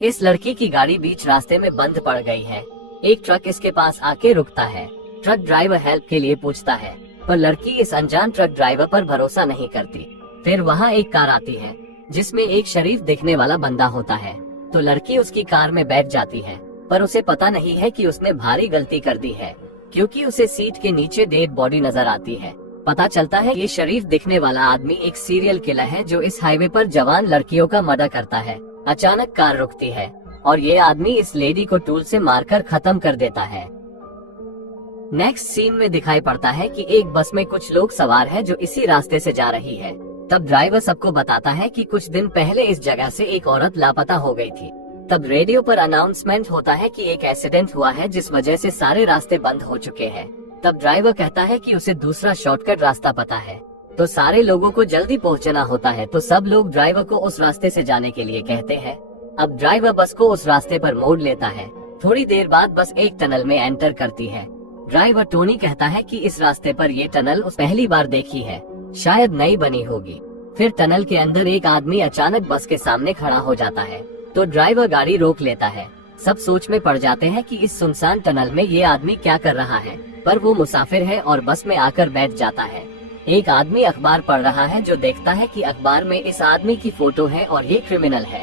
इस लड़की की गाड़ी बीच रास्ते में बंद पड़ गई है। एक ट्रक इसके पास आके रुकता है। ट्रक ड्राइवर हेल्प के लिए पूछता है, पर लड़की इस अनजान ट्रक ड्राइवर पर भरोसा नहीं करती। फिर वहाँ एक कार आती है जिसमें एक शरीफ दिखने वाला बंदा होता है, तो लड़की उसकी कार में बैठ जाती है, पर उसे पता नहीं है कि उसने भारी गलती कर दी है, क्योंकि उसे सीट के नीचे डेड बॉडी नजर आती है। पता चलता है ये शरीफ दिखने वाला आदमी एक सीरियल किलर है जो इस हाईवे पर जवान लड़कियों का मर्डर करता है। अचानक कार रुकती है और ये आदमी इस लेडी को टूल से मारकर खत्म कर देता है। नेक्स्ट सीन में दिखाई पड़ता है कि एक बस में कुछ लोग सवार हैं जो इसी रास्ते से जा रही है। तब ड्राइवर सबको बताता है कि कुछ दिन पहले इस जगह से एक औरत लापता हो गई थी। तब रेडियो पर अनाउंसमेंट होता है कि एक एक्सीडेंट हुआ है जिस वजह से सारे रास्ते बंद हो चुके हैं। तब ड्राइवर कहता है कि उसे दूसरा शॉर्टकट रास्ता पता है, तो सारे लोगों को जल्दी पहुंचना होता है, तो सब लोग ड्राइवर को उस रास्ते से जाने के लिए कहते हैं। अब ड्राइवर बस को उस रास्ते पर मोड़ लेता है। थोड़ी देर बाद बस एक टनल में एंटर करती है। ड्राइवर टोनी कहता है कि इस रास्ते पर ये टनल उस पहली बार देखी है, शायद नई बनी होगी। फिर टनल के अंदर एक आदमी अचानक बस के सामने खड़ा हो जाता है, तो ड्राइवर गाड़ी रोक लेता है। सब सोच में पड़ जाते हैं कि इस सुनसान टनल में ये आदमी क्या कर रहा है, पर वो मुसाफिर है और बस में आकर बैठ जाता है। एक आदमी अखबार पढ़ रहा है जो देखता है कि अखबार में इस आदमी की फोटो है और ये क्रिमिनल है।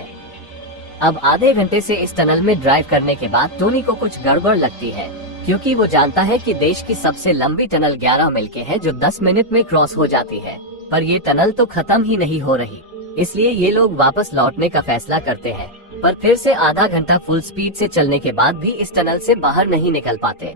अब आधे घंटे से इस टनल में ड्राइव करने के बाद टोनी को कुछ गड़बड़ लगती है, क्योंकि वो जानता है कि देश की सबसे लंबी टनल 11 मील के है जो 10 मिनट में क्रॉस हो जाती है, पर ये टनल तो खत्म ही नहीं हो रही। इसलिए ये लोग वापस लौटने का फैसला करते हैं, पर फिर से आधा घंटा फुल स्पीड से चलने के बाद भी इस टनल से बाहर नहीं निकल पाते।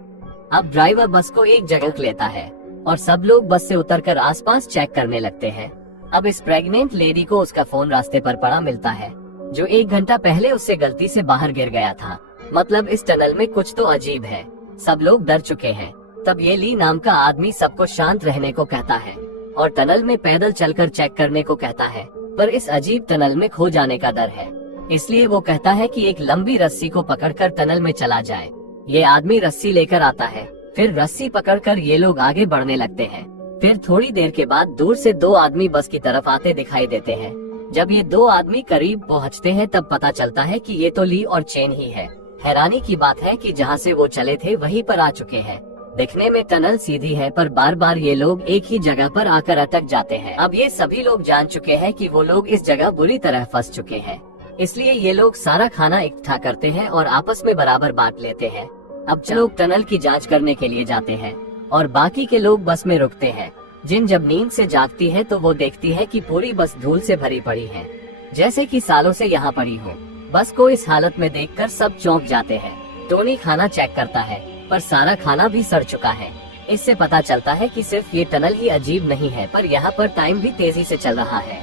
अब ड्राइवर बस को एक जगह लेता है और सब लोग बस से उतरकर आसपास चेक करने लगते हैं। अब इस प्रेग्नेंट लेडी को उसका फोन रास्ते पर पड़ा मिलता है, जो 1 घंटा पहले उससे गलती से बाहर गिर गया था। मतलब इस टनल में कुछ तो अजीब है। सब लोग डर चुके हैं। तब ये ली नाम का आदमी सबको शांत रहने को कहता है और टनल में पैदल चलकर चेक करने को कहता है, पर इस अजीब टनल में खो जाने का डर है, इसलिए वो कहता है कि एक लंबी रस्सी को पकड़कर टनल में चला जाए। ये आदमी रस्सी लेकर आता है, फिर रस्सी पकड़कर ये लोग आगे बढ़ने लगते हैं। फिर थोड़ी देर के बाद दूर से 2 आदमी बस की तरफ आते दिखाई देते हैं। जब ये 2 आदमी करीब पहुंचते हैं तब पता चलता है कि ये तो ली और चेन ही है। हैरानी की बात है कि जहां से वो चले थे वहीं पर आ चुके हैं। दिखने में टनल सीधी है, पर बार बार ये लोग एक ही जगह पर आकर अटक जाते हैं। अब ये सभी लोग जान चुके हैं कि वो लोग इस जगह बुरी तरह फंस चुके हैं, इसलिए ये लोग सारा खाना इकट्ठा करते हैं और आपस में बराबर बांट लेते हैं। अब लोग टनल की जांच करने के लिए जाते हैं और बाकी के लोग बस में रुकते हैं। जिन जब नींद से जागती है तो वो देखती है कि पूरी बस धूल से भरी पड़ी है, जैसे कि सालों से यहाँ पड़ी हो। बस को इस हालत में देखकर सब चौंक जाते हैं। टोनी खाना चेक करता है, पर सारा खाना भी सड़ चुका है। इससे पता चलता है कि सिर्फ ये टनल ही अजीब नहीं है, पर यहाँ पर टाइम भी तेजी से चल रहा है।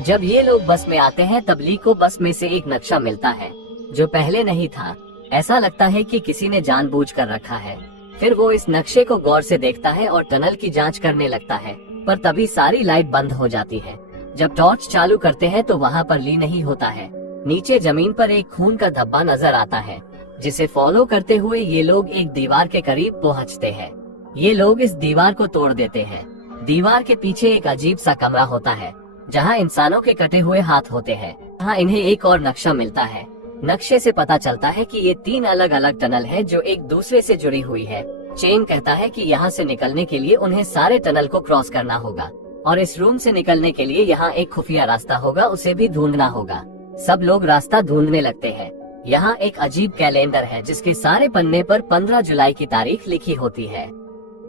जब ये लोग बस में आते हैं तब ली को बस में से एक नक्शा मिलता है जो पहले नहीं था। ऐसा लगता है कि किसी ने जानबूझकर रखा है। फिर वो इस नक्शे को गौर से देखता है और टनल की जांच करने लगता है, पर तभी सारी लाइट बंद हो जाती है। जब टॉर्च चालू करते हैं तो वहाँ पर ली नहीं होता है। नीचे जमीन पर एक खून का धब्बा नजर आता है, जिसे फॉलो करते हुए ये लोग एक दीवार के करीब पहुँचते हैं। ये लोग इस दीवार को तोड़ देते हैं। दीवार के पीछे एक अजीब सा कमरा होता है जहाँ इंसानों के कटे हुए हाथ होते हैं। यहाँ इन्हें एक और नक्शा मिलता है। नक्शे से पता चलता है कि ये 3 अलग अलग टनल है जो एक दूसरे से जुड़ी हुई है। चेन कहता है कि यहाँ से निकलने के लिए उन्हें सारे टनल को क्रॉस करना होगा और इस रूम से निकलने के लिए यहाँ एक खुफिया रास्ता होगा, उसे भी ढूंढना होगा। सब लोग रास्ता ढूंढने लगते हैं। यहाँ एक अजीब कैलेंडर है जिसके सारे पन्ने पर 15 जुलाई की तारीख लिखी होती है।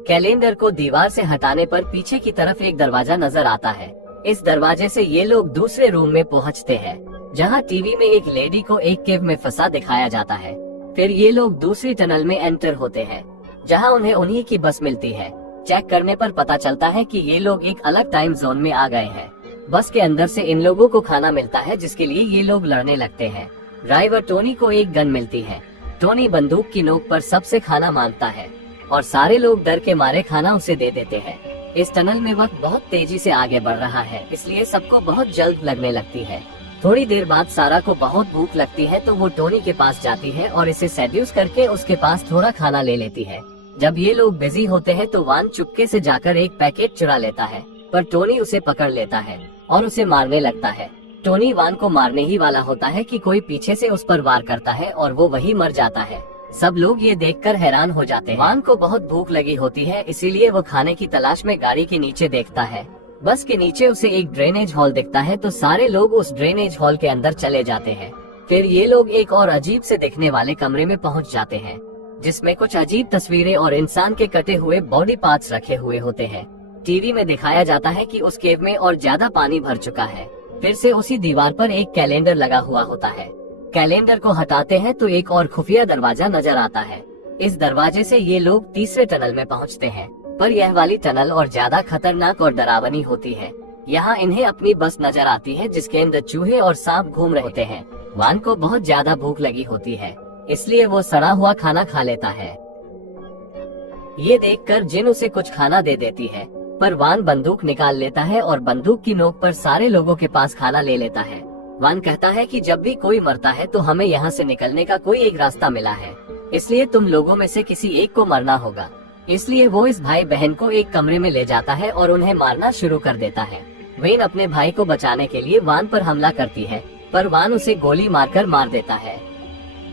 कैलेंडर को दीवार से हटाने पर पीछे की तरफ एक दरवाजा नजर आता है। इस दरवाजे से ये लोग दूसरे रूम में पहुँचते हैं, जहाँ टीवी में एक लेडी को एक केव में फंसा दिखाया जाता है। फिर ये लोग दूसरी टनल में एंटर होते हैं, जहाँ उन्हें उन्हीं की बस मिलती है। चेक करने पर पता चलता है कि ये लोग एक अलग टाइम जोन में आ गए हैं। बस के अंदर से इन लोगों को खाना मिलता है, जिसके लिए ये लोग लड़ने लगते हैं। ड्राइवर टोनी को एक गन मिलती है। टोनी बंदूक की नोक पर सबसे खाना मांगता है और सारे लोग डर के मारे खाना उसे दे देते हैं। इस टनल में वक्त बहुत तेजी से आगे बढ़ रहा है, इसलिए सबको बहुत जल्द लगने लगती है। थोड़ी देर बाद सारा को बहुत भूख लगती है, तो वो टोनी के पास जाती है और इसे सेड्यूस करके उसके पास थोड़ा खाना ले लेती है। जब ये लोग बिजी होते हैं तो वान चुपके से जाकर एक पैकेट चुरा लेता है, पर टोनी उसे पकड़ लेता है और उसे मारने लगता है। टोनी वान को मारने ही वाला होता है कि कोई पीछे से उस पर वार करता है और वो वही मर जाता है। सब लोग ये देखकर हैरान हो जाते हैं। वान को बहुत भूख लगी होती है, इसीलिए वो खाने की तलाश में गाड़ी के नीचे देखता है। बस के नीचे उसे एक ड्रेनेज हॉल दिखता है, तो सारे लोग उस ड्रेनेज हॉल के अंदर चले जाते हैं। फिर ये लोग एक और अजीब से दिखने वाले कमरे में पहुंच जाते हैं, जिसमें कुछ अजीब तस्वीरें और इंसान के कटे हुए बॉडी पार्ट्स रखे हुए होते हैं। टीवी में दिखाया जाता है कि उस केव में और ज्यादा पानी भर चुका है। फिर से उसी दीवार पर एक कैलेंडर लगा हुआ होता है। कैलेंडर को हटाते हैं तो एक और खुफिया दरवाजा नजर आता है। इस दरवाजे से ये लोग तीसरे टनल में पहुंचते हैं, पर यह वाली टनल और ज्यादा खतरनाक और डरावनी होती है। यहाँ इन्हें अपनी बस नजर आती है, जिसके अंदर चूहे और सांप घूम रहे होते हैं। वान को बहुत ज्यादा भूख लगी होती है, इसलिए वो सड़ा हुआ खाना खा लेता है। ये देखकर जिन उसे कुछ खाना दे देती है, पर वान बंदूक निकाल लेता है और बंदूक की नोक पर सारे लोगों के पास खाना ले लेता है। वान कहता है कि जब भी कोई मरता है तो हमें यहाँ से निकलने का कोई एक रास्ता मिला है, इसलिए तुम लोगों में से किसी एक को मरना होगा। इसलिए वो इस भाई बहन को एक कमरे में ले जाता है और उन्हें मारना शुरू कर देता है। वेन अपने भाई को बचाने के लिए वान पर हमला करती है, पर वान उसे गोली मारकर मार देता है।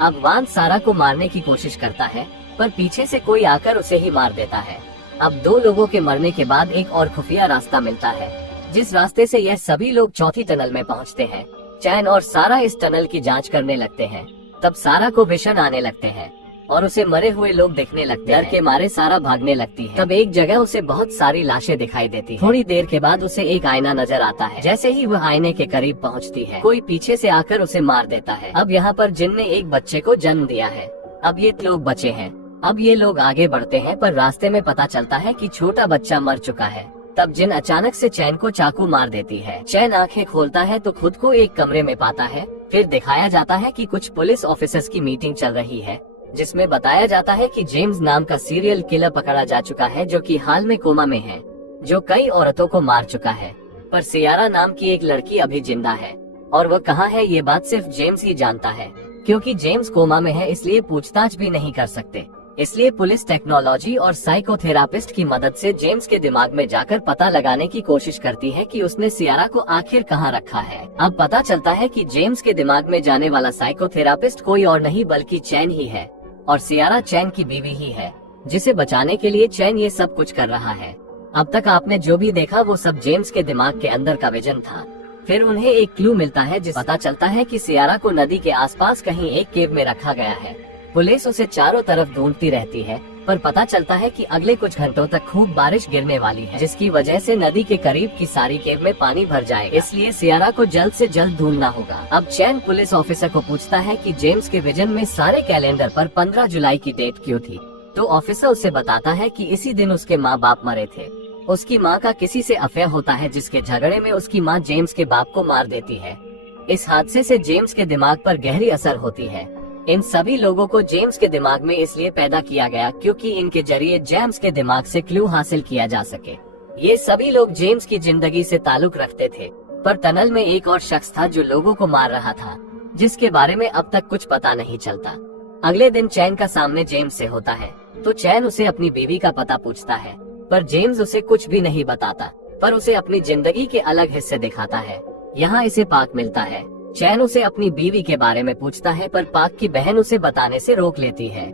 अब वान सारा को मारने की कोशिश करता है, पर पीछे से कोई आकर उसे ही मार देता है। अब दो लोगों के मरने के बाद एक और खुफिया रास्ता मिलता है, जिस रास्ते से यह सभी लोग चौथी टनल में पहुंचते हैं। चैन और सारा इस टनल की जांच करने लगते हैं। तब सारा को विषण आने लगते हैं और उसे मरे हुए लोग दिखने लगते हैं। डर के मारे सारा भागने लगती है। तब एक जगह उसे बहुत सारी लाशें दिखाई देती हैं। थोड़ी देर के बाद उसे एक आईना नजर आता है। जैसे ही वह आईने के करीब पहुंचती है, कोई पीछे से आकर उसे मार देता है। अब यहाँ पर जिन ने एक बच्चे को जन्म दिया है। अब ये लोग बचे हैं। अब ये लोग आगे बढ़ते हैं, पर रास्ते में पता चलता है कि छोटा बच्चा मर चुका है। तब जिन अचानक से चैन को चाकू मार देती है। चैन आंखें खोलता है तो खुद को एक कमरे में पाता है। फिर दिखाया जाता है कि कुछ पुलिस ऑफिसर्स की मीटिंग चल रही है, जिसमें बताया जाता है कि जेम्स नाम का सीरियल किलर पकड़ा जा चुका है, जो कि हाल में कोमा में है, जो कई औरतों को मार चुका है। पर सियारा नाम की एक लड़की अभी जिंदा है, और वह कहाँ है ये बात सिर्फ जेम्स ही जानता है। क्योंकि जेम्स कोमा में है, इसलिए पूछताछ भी नहीं कर सकते। इसलिए पुलिस टेक्नोलॉजी और साइकोथेरापिस्ट की मदद से जेम्स के दिमाग में जाकर पता लगाने की कोशिश करती है कि उसने सियारा को आखिर कहाँ रखा है। अब पता चलता है कि जेम्स के दिमाग में जाने वाला साइकोथेरापिस्ट कोई और नहीं बल्कि चैन ही है, और सियारा चैन की बीवी ही है, जिसे बचाने के लिए चैन ये सब कुछ कर रहा है। अब तक आपने जो भी देखा वो सब जेम्स के दिमाग के अंदर का विजन था। फिर उन्हें एक क्लू मिलता है, जिस पता चलता है कि सियारा को नदी के आसपास कहीं एक केव में रखा गया है। पुलिस उसे चारों तरफ ढूंढती रहती है, पर पता चलता है कि अगले कुछ घंटों तक खूब बारिश गिरने वाली है, जिसकी वजह से नदी के करीब की सारी केव में पानी भर जाएगा। इसलिए सियारा को जल्द से जल्द ढूंढना होगा। अब चैन पुलिस ऑफिसर को पूछता है कि जेम्स के विजन में सारे कैलेंडर पर 15 जुलाई की डेट क्यों थी। तो ऑफिसर उसे बताता है कि इसी दिन उसके माँ बाप मरे थे। उसकी माँ का किसी से अफेयर होता है, जिसके झगड़े में उसकी माँ जेम्स के बाप को मार देती है। इस हादसे से जेम्स के दिमाग पर गहरी असर होती है। इन सभी लोगों को जेम्स के दिमाग में इसलिए पैदा किया गया क्योंकि इनके जरिए जेम्स के दिमाग से क्लू हासिल किया जा सके। ये सभी लोग जेम्स की जिंदगी से ताल्लुक रखते थे, पर टनल में एक और शख्स था जो लोगों को मार रहा था, जिसके बारे में अब तक कुछ पता नहीं चलता। अगले दिन चैन का सामने जेम्स से होता है, तो चैन उसे अपनी बीवी का पता पूछता है, पर जेम्स उसे कुछ भी नहीं बताता, पर उसे अपनी जिंदगी के अलग हिस्से दिखाता है। यहाँ इसे पाक मिलता है। चैन उसे अपनी बीवी के बारे में पूछता है, पर पाक की बहन उसे बताने से रोक लेती है।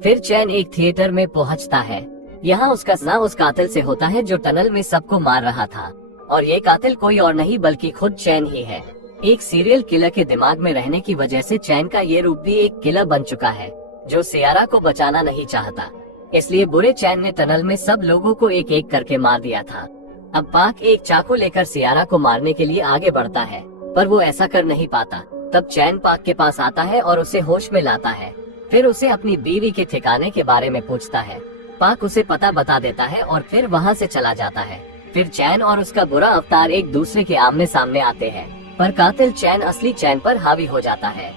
फिर चैन एक थिएटर में पहुंचता है। यहाँ उसका सना उस कातिल से होता है जो टनल में सबको मार रहा था, और ये कातिल कोई और नहीं बल्कि खुद चैन ही है। एक सीरियल किलर के दिमाग में रहने की वजह से चैन का ये रूप भी एक किलर बन चुका है, जो सियारा को बचाना नहीं चाहता। इसलिए बुरे चैन ने टनल में सब लोगों को एक एक करके मार दिया था। अब पाक एक चाकू लेकर सियारा को मारने के लिए आगे बढ़ता है, पर वो ऐसा कर नहीं पाता। तब चैन पाक के पास आता है और उसे होश में लाता है। फिर उसे अपनी बीवी के ठिकाने के बारे में पूछता है। पाक उसे पता बता देता है और फिर वहाँ से चला जाता है। फिर चैन और उसका बुरा अवतार एक दूसरे के आमने सामने आते हैं, पर कातिल चैन असली चैन पर हावी हो जाता है।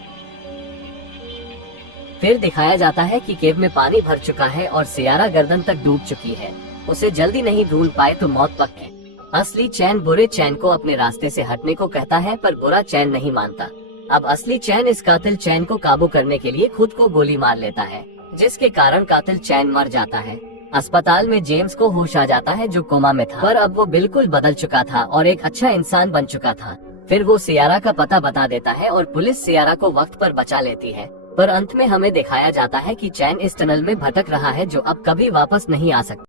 फिर दिखाया जाता है कि केव में पानी भर चुका है और सियारा गर्दन तक डूब चुकी है। उसे जल्दी नहीं ढूंढ पाए तो मौत पक्की। असली चैन बुरे चैन को अपने रास्ते से हटने को कहता है, पर बुरा चैन नहीं मानता। अब असली चैन इस कातिल चैन को काबू करने के लिए खुद को गोली मार लेता है, जिसके कारण कातिल चैन मर जाता है। अस्पताल में जेम्स को होश आ जाता है, जो कोमा में था, पर अब वो बिल्कुल बदल चुका था और एक अच्छा इंसान बन चुका था। फिर वो सियारा का पता बता देता है और पुलिस सियारा को वक्त पर बचा लेती है। पर अंत में हमें दिखाया जाता है कि चैन इस टनल में भटक रहा है जो अब कभी वापस नहीं आ सकता।